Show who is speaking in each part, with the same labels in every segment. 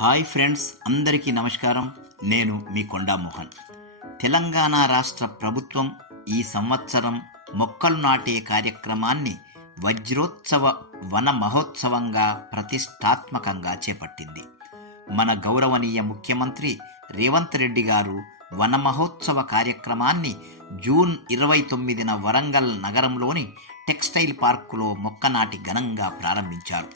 Speaker 1: Hi friends అందరికీ నమస్కారం. నేను మీ కొండా మోహన్ తెలంగాణ రాష్ట్ర ప్రభుత్వం ఈ సంవత్సరం మొక్కలు నాటే కార్యక్రమాన్ని వజ్రోత్సవ వన మహోత్సవంగా ప్రతిష్టాత్మకంగా చేపట్టింది. మన గౌరవనీయ ముఖ్యమంత్రి రేవంత్ రెడ్డి గారు వన మహోత్సవ కార్యక్రమాన్ని జూన్ ఇరవై తొమ్మిదిన వరంగల్ నగరంలోని టెక్స్టైల్ పార్కులో మొక్క నాటి ఘనంగా ప్రారంభించారు.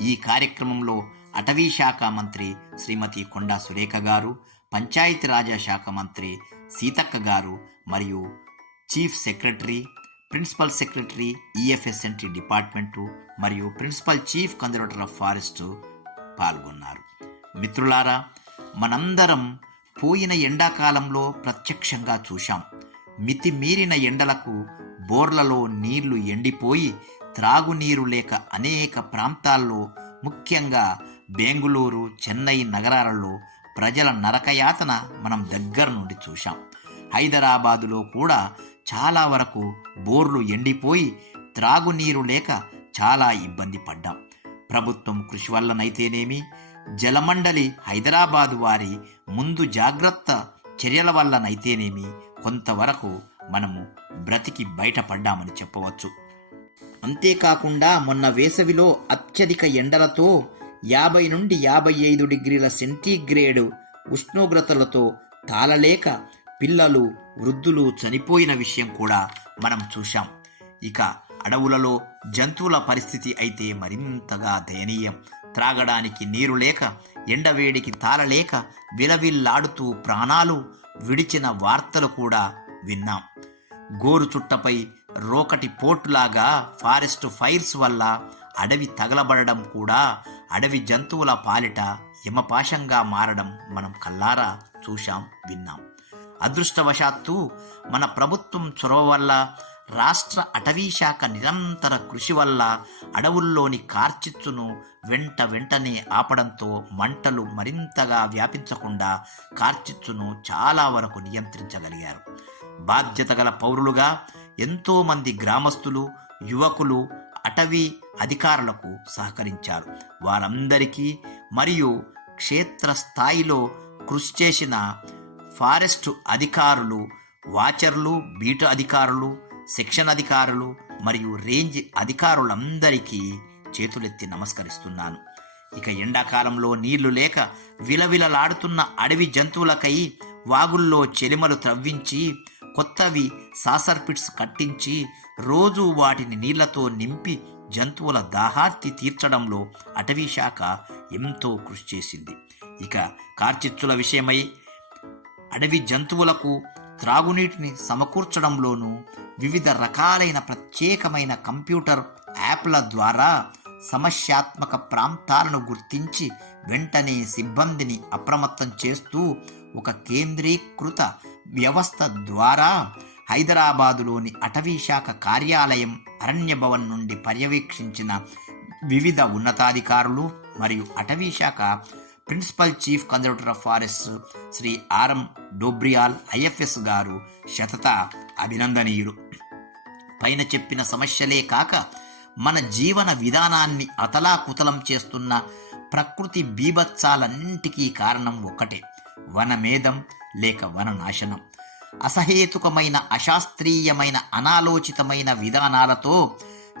Speaker 1: ఈ కార్యక్రమంలో అటవీ శాఖ మంత్రి శ్రీమతి కొండా సురేఖ గారు పంచాయతీరాజా శాఖ మంత్రి సీతక్క గారు మరియు chief secretary principal secretary EFSNT department మరియు principal chief conservator of forest పాల్గొన్నారు. మిత్రులారా మనందరం పోయిన ఎండాకాలంలో ప్రత్యక్షంగా చూశాం. మితిమీరిన ఎండలకు బోర్లలో నీళ్ళు ఎండిపోయి త్రాగునీరు లేక అనేక ప్రాంతాల్లో ముఖ్యంగా బెంగుళూరు చెన్నై నగరాలలో ప్రజల నరకయాతన మనం దగ్గర నుండి చూశాం. హైదరాబాదులో కూడా చాలా వరకు బోర్లు ఎండిపోయి త్రాగునీరు లేక చాలా ఇబ్బంది పడ్డాం. ప్రభుత్వం కృషి వల్లనైతేనేమి? జలమండలి హైదరాబాదు వారి ముందు జాగ్రత్త చర్యల వల్లనైతేనేమి? కొంతవరకు మనము బ్రతికి బయటపడ్డామని చెప్పవచ్చు. అంతేకాకుండా మొన్న వేసవిలో అత్యధిక ఎండలతో యాభై నుండి యాభై ఐదు డిగ్రీల సెంటీగ్రేడ్ ఉష్ణోగ్రతలతో తాళలేక పిల్లలు వృద్ధులు చనిపోయిన విషయం కూడా మనం చూశాం. ఇక అడవులలో జంతువుల పరిస్థితి అయితే మరింతగా దయనీయం. త్రాగడానికి నీరు లేక ఎండవేడికి తాళలేక విలవిల్లాడుతూ ప్రాణాలు విడిచిన వార్తలు కూడా విన్నాం. గోరు చుట్టపై రోకటి పోటులాగా ఫారెస్ట్ ఫైర్స్ వల్ల అడవి తగలబడడం కూడా అడవి జంతువుల పాలిట యమపాశంగా మారడం మనం కల్లారా చూశాం విన్నాం. అదృష్టవశాత్తు మన ప్రభుత్వం చొరవ వల్ల రాష్ట్ర అటవీ శాఖ నిరంతర కృషి వల్ల అడవుల్లోని కార్చిచ్చును వెంట వెంటనే ఆపడంతో మంటలు మరింతగా వ్యాపించకుండా కార్చిచ్చును చాలా వరకు నియంత్రించగలిగారు. బాధ్యత గల పౌరులుగా ఎంతోమంది గ్రామస్తులు యువకులు అటవీ అధికారులకు సహకరించారు. వారందరికీ మరియు క్షేత్రస్థాయిలో కృషి చేసిన ఫారెస్ట్ అధికారులు వాచర్లు బీటు అధికారులు సెక్షన్ అధికారులు మరియు రేంజ్ అధికారులందరికీ చేతులెత్తి నమస్కరిస్తున్నాను. ఇక ఎండాకాలంలో నీళ్ళు లేక విలవిలలాడుతున్న అడవి జంతువులకై వాగుల్లో చెలిమలు త్రవ్వించి కొత్తవి సాసర్ పిట్స్ కట్టించి రోజు వాటిని నీళ్ళతో నింపి జంతువుల దాహార్తి తీర్చడంలో అటవీ శాఖ ఎంతో కృషి చేసింది. ఇక కార్చిచ్చుల విషయమై అడవి జంతువులకు త్రాగునీటిని సమకూర్చడంలోనూ వివిధ రకాలైన ప్రత్యేకమైన కంప్యూటర్ యాప్ల ద్వారా సమస్యాత్మక ప్రాంతాలను గుర్తించి వెంటనే సిబ్బందిని అప్రమత్తం చేస్తూ ఒక కేంద్రీకృత వ్యవస్థ ద్వారా హైదరాబాదులోని అటవీ శాఖ కార్యాలయం అరణ్య భవన్ నుండి పర్యవేక్షించిన వివిధ ఉన్నతాధికారులు మరియు అటవీ శాఖ principal chief conservator of forest Shri RM Dobriyal IFS garu శతత అభినందనీయులు. పైన చెప్పిన సమస్యలే కాక మన జీవన విధానాన్ని అతలాకుతలం చేస్తున్న ప్రకృతి బీభత్సాలన్నింటికీ కారణం ఒకటే వనమేధం లేక వన నాశనం అసహేతుకమైన అశాస్త్రీయమైన అనాలోచితమైన విధానాలతో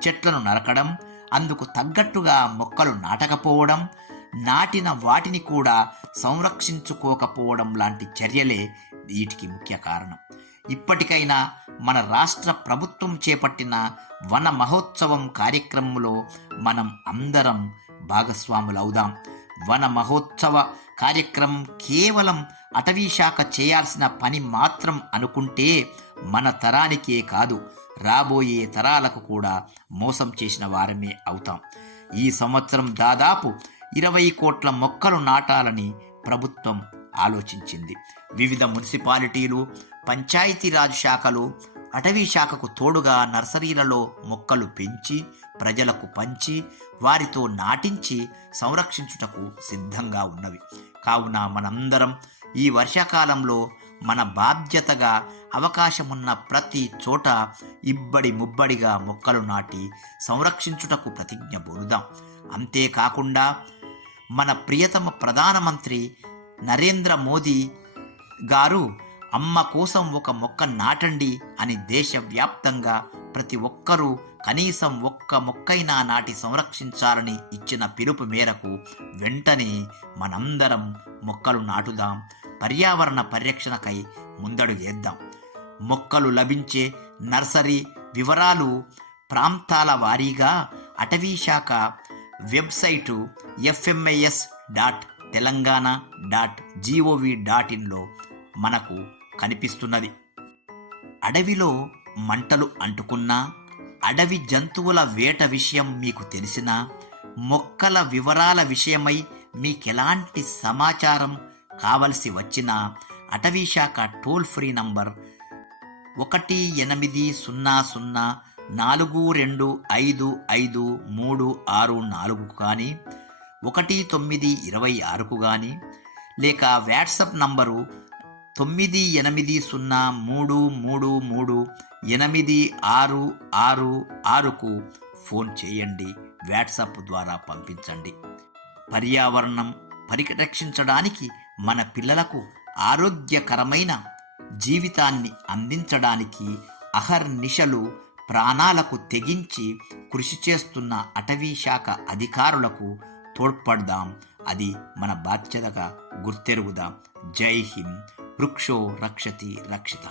Speaker 1: చెట్లను నరకడం అందుకు తగ్గట్టుగా మొక్కలు నాటకపోవడం నాటిన వాటిని కూడా సంరక్షించుకోకపోవడం లాంటి చర్యలే వీటికి ముఖ్య కారణం. ఇప్పటికైనా మన రాష్ట్ర ప్రభుత్వం చేపట్టిన వన మహోత్సవం కార్యక్రమంలో మనం అందరం భాగస్వాములవుదాం. వన మహోత్సవ కార్యక్రమం కేవలం అటవీ శాఖ చేయాల్సిన పని మాత్రం అనుకుంటే మన తరానికే కాదు రాబోయే తరాలకు కూడా మోసం చేసిన వారమే అవుతాం. ఈ సంవత్సరం దాదాపు ఇరవై కోట్ల మొక్కలు నాటాలని ప్రభుత్వం ఆలోచించింది. వివిధ మున్సిపాలిటీలు పంచాయతీరాజ్ శాఖలు అటవీ శాఖకు తోడుగా నర్సరీలలో మొక్కలు పెంచి ప్రజలకు పంచి వారితో నాటించి సంరక్షించుటకు సిద్ధంగా ఉన్నవి. కావున మనందరం ఈ వర్షాకాలంలో మన బాధ్యతగా అవకాశమున్న ప్రతి చోట ఇబ్బడి ముబ్బడిగా మొక్కలు నాటి సంరక్షించుటకు ప్రతిజ్ఞ బోరుదాం అంతేకాకుండా మన ప్రియతమ ప్రధానమంత్రి నరేంద్ర మోదీ గారు అమ్మ కోసం ఒక మొక్క నాటండి అని దేశవ్యాప్తంగా ప్రతి ఒక్కరూ కనీసం ఒక్క మొక్కైనా నాటి సంరక్షించాలని ఇచ్చిన పిలుపు మేరకు వెంటనే మనందరం మొక్కలు నాటుదాం. పర్యావరణ పరిరక్షణకై ముందడుగేద్దాం మొక్కలు లభించే నర్సరీ వివరాలు ప్రాంతాల వారీగా అటవీ శాఖ website FMIS dot Telangana dot GOV dot ఇన్లో మనకు కనిపిస్తున్నది. అడవిలో మంటలు అంటుకున్నా అడవి జంతువుల వేట విషయం మీకు తెలిసినా మొక్కల వివరాల విషయమై మీకెలాంటి సమాచారం కావలసి వచ్చినా అటవీ శాఖ టోల్ ఫ్రీ నంబర్ ఒకటి ఎనిమిది సున్నా సున్నా నాలుగు రెండు ఐదు ఐదు మూడు ఆరు నాలుగు కానీ ఒకటి తొమ్మిది ఇరవై ఆరుకు కానీ లేక వాట్సాప్ నంబరు తొమ్మిది ఎనిమిది సున్నా మూడు మూడు మూడు ఎనిమిది ఆరు ఆరు ఆరుకు ఫోన్ చేయండి. వాట్సాప్ ద్వారా పంపించండి. పర్యావరణం పరిరక్షించడానికి మన పిల్లలకు ఆరోగ్యకరమైన జీవితాన్ని అందించడానికి అహర్నిశలు ప్రాణాలకు తెగించి కృషి చేస్తున్న అటవీ శాఖ అధికారులకు తోడ్పడదాం. అది మన బాధ్యతగా గుర్తెరుగుదాం. జై హింద్. ವೃಕ್ಷೋ ರಕ್ಷತಿ ರಕ್ಷಿತ.